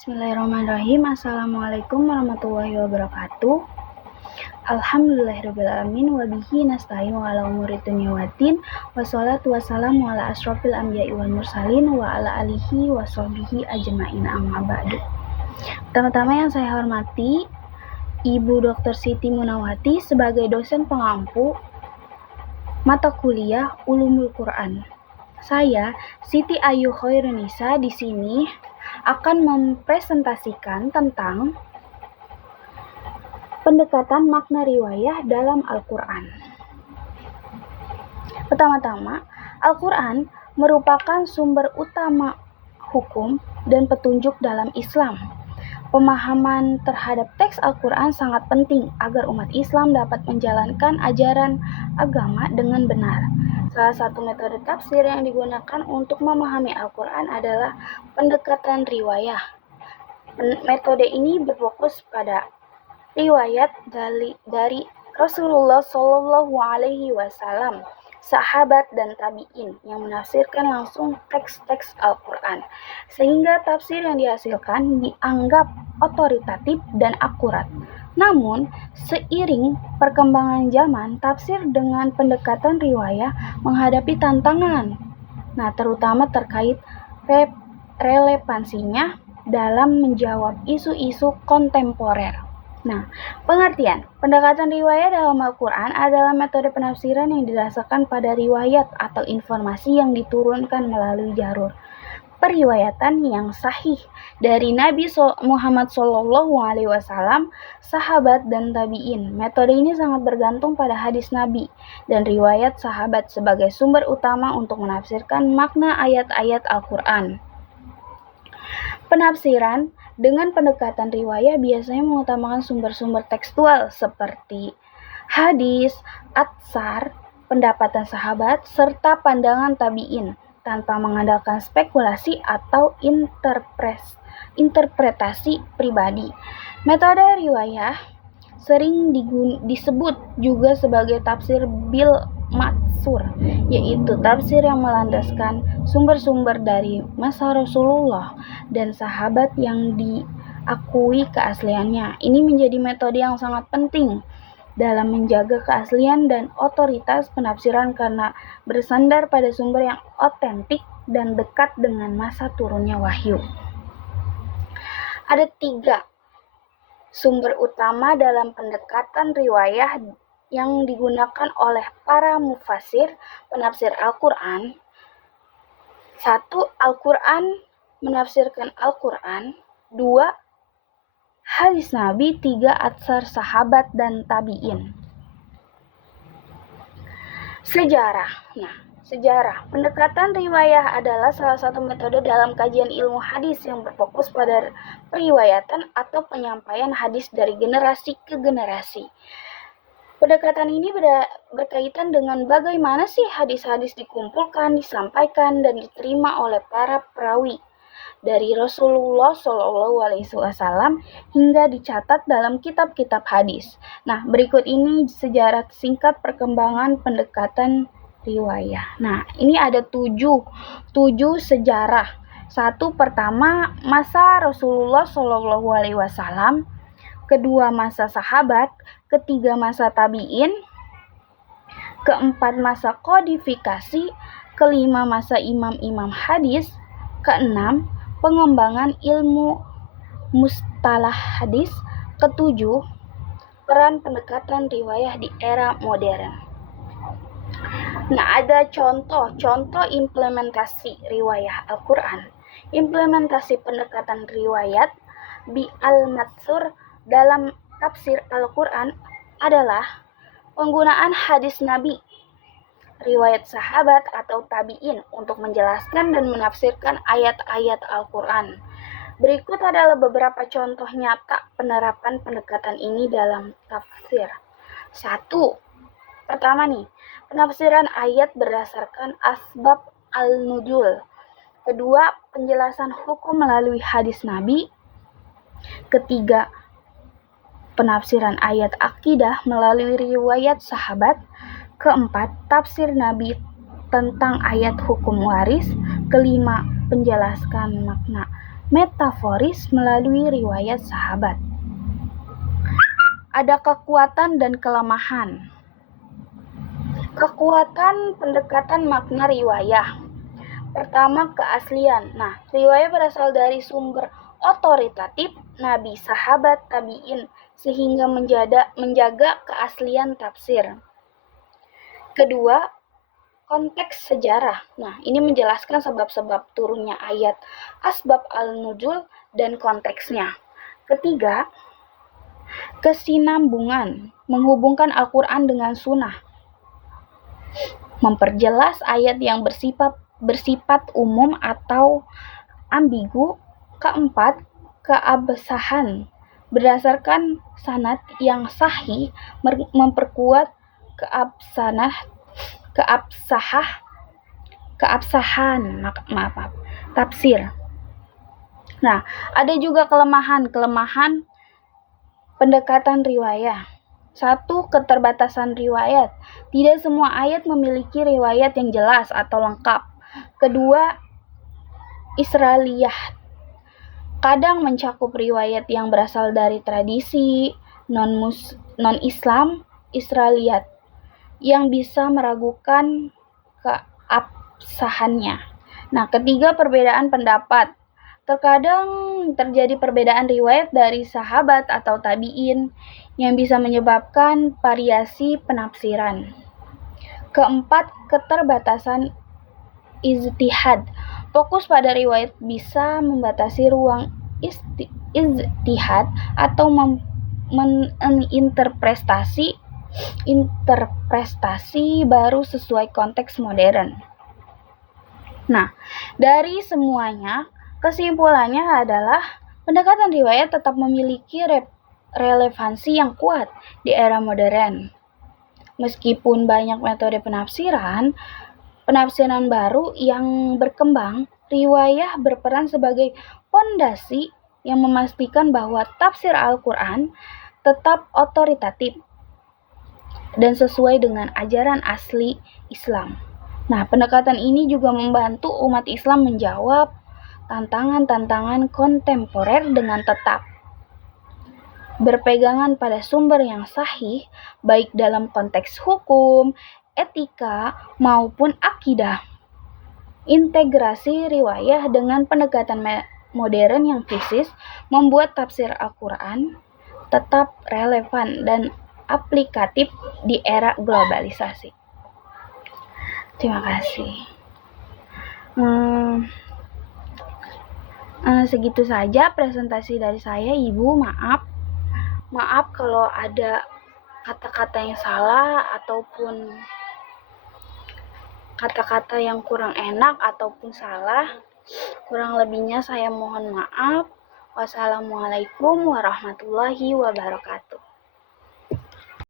Bismillahirrahmanirrahim. Assalamualaikum warahmatullahi wabarakatuh. Alhamdulillahirrabbilalamin. Wabihi nasta'in wa ala umuri dunya waddin. Wassalatu wassalamu ala asrofil anbiya'i wal mursalin wa ala alihi wa sahbihi ajma'in, amma ba'du. Pertama-tama yang saya hormati Ibu Dr. Siti Munawati sebagai dosen pengampu mata kuliah Ulumul Quran. Saya, Siti Ayu Khairunisa, di sini akan mempresentasikan tentang pendekatan makna riwayah dalam Al-Quran. Pertama-tama, Al-Quran merupakan sumber utama hukum dan petunjuk dalam Islam. Pemahaman terhadap teks Al-Quran sangat penting agar umat Islam dapat menjalankan ajaran agama dengan benar. Salah satu metode tafsir yang digunakan untuk memahami Al-Quran adalah pendekatan riwayah. Metode ini berfokus pada riwayat dari Rasulullah Shallallahu Alaihi Wasallam, sahabat dan tabi'in yang menafsirkan langsung teks-teks Al-Quran, sehingga tafsir yang dihasilkan dianggap otoritatif dan akurat. Namun, seiring perkembangan zaman, tafsir dengan pendekatan riwayah menghadapi tantangan. Terutama terkait relevansinya dalam menjawab isu-isu kontemporer. Pengertian pendekatan riwayat dalam Al-Quran adalah metode penafsiran yang didasarkan pada riwayat atau informasi yang diturunkan melalui jalur periwayatan yang sahih dari Nabi Muhammad SAW, sahabat dan tabi'in. Metode ini sangat bergantung pada hadis Nabi dan riwayat sahabat sebagai sumber utama untuk menafsirkan makna ayat-ayat Al-Quran. Penafsiran dengan pendekatan riwayah biasanya mengutamakan sumber-sumber tekstual seperti hadis, atsar, pendapatan sahabat, serta pandangan tabi'in, tanpa mengandalkan spekulasi atau interpretasi pribadi. Metode riwayah sering disebut juga sebagai tafsir bil matsur, yaitu tafsir yang melandaskan sumber-sumber dari masa Rasulullah dan sahabat yang diakui keasliannya. Ini menjadi metode yang sangat penting dalam menjaga keaslian dan otoritas penafsiran karena bersandar pada sumber yang otentik dan dekat dengan masa turunnya wahyu. Ada 3 sumber utama dalam pendekatan riwayah yang digunakan oleh para mufassir penafsir Al-Quran. 1. Al-Quran menafsirkan Al-Quran. 2. Hadis Nabi. 3. Atsar sahabat dan tabi'in. Sejarah. Sejarah. Pendekatan riwayah adalah salah satu metode dalam kajian ilmu hadis yang berfokus pada periwayatan atau penyampaian hadis dari generasi ke generasi. Pendekatan ini berkaitan dengan bagaimana sih hadis-hadis dikumpulkan, disampaikan, dan diterima oleh para perawi dari Rasulullah SAW hingga dicatat dalam kitab-kitab hadis. Berikut ini sejarah singkat perkembangan pendekatan riwayah. Ini ada 7 sejarah. 1. Pertama, masa Rasulullah SAW. 2. Masa sahabat. 3. Masa tabi'in. 4. Masa kodifikasi. 5. Masa imam-imam hadis. 6. Pengembangan ilmu mustalah hadis. 7. Peran pendekatan riwayah di era modern. Ada contoh implementasi riwayah Al-Quran. Implementasi pendekatan riwayat bi al-matsur dalam tafsir Al-Quran adalah penggunaan hadis Nabi, riwayat sahabat atau tabi'in untuk menjelaskan dan menafsirkan ayat-ayat Al-Quran. Berikut adalah beberapa contoh nyata penerapan pendekatan ini dalam tafsir. 1. Pertama penafsiran ayat berdasarkan asbab al-nuzul. 2. Penjelasan hukum melalui hadis Nabi. 3. Penafsiran ayat akidah melalui riwayat sahabat. 4. Tafsir Nabi tentang ayat hukum waris. 5. Penjelaskan makna metaforis melalui riwayat sahabat. Ada kekuatan dan kelemahan. Kekuatan pendekatan makna riwayah. Pertama, keaslian. Nah, riwayah berasal dari sumber otoritatif nabi, sahabat, tabi'in, sehingga menjaga keaslian tafsir. Kedua, konteks sejarah. Nah, ini menjelaskan sebab-sebab turunnya ayat, asbab al-nuzul, dan konteksnya. Ketiga, kesinambungan, menghubungkan Al-Quran dengan sunnah, memperjelas ayat yang bersifat umum atau ambigu. Keempat, keabsahan, berdasarkan sanad yang sahih, memperkuat keabsahan tafsir. Nah, ada juga kelemahan pendekatan riwayah. 1. Keterbatasan riwayat. Tidak semua ayat memiliki riwayat yang jelas atau lengkap. Kedua, Israiliyah. Kadang mencakup riwayat yang berasal dari tradisi non-Islam Israiliyat yang bisa meragukan keabsahannya. Nah, ketiga, perbedaan pendapat. Terkadang terjadi perbedaan riwayat dari sahabat atau tabi'in yang bisa menyebabkan variasi penafsiran. Keempat, keterbatasan ijtihad. Fokus pada riwayat bisa membatasi ruang ijtihad atau menginterpretasi baru sesuai konteks modern. Nah, dari semuanya, kesimpulannya adalah pendekatan riwayat tetap memiliki relevansi yang kuat di era modern. Meskipun banyak metode penafsiran baru yang berkembang, riwayah berperan sebagai fondasi yang memastikan bahwa tafsir Al-Quran tetap otoritatif dan sesuai dengan ajaran asli Islam. Nah, pendekatan ini juga membantu umat Islam menjawab tantangan-tantangan kontemporer dengan tetap berpegangan pada sumber yang sahih, baik dalam konteks hukum, etika, maupun akidah. Integrasi riwayah dengan pendekatan modern yang kritis membuat tafsir Al-Quran tetap relevan dan aplikatif di era globalisasi. Terima kasih. Segitu saja presentasi dari saya, Ibu. Maaf kalau ada kata-kata yang salah ataupun kata-kata yang kurang enak ataupun salah. Kurang lebihnya saya mohon maaf. Wassalamualaikum warahmatullahi wabarakatuh.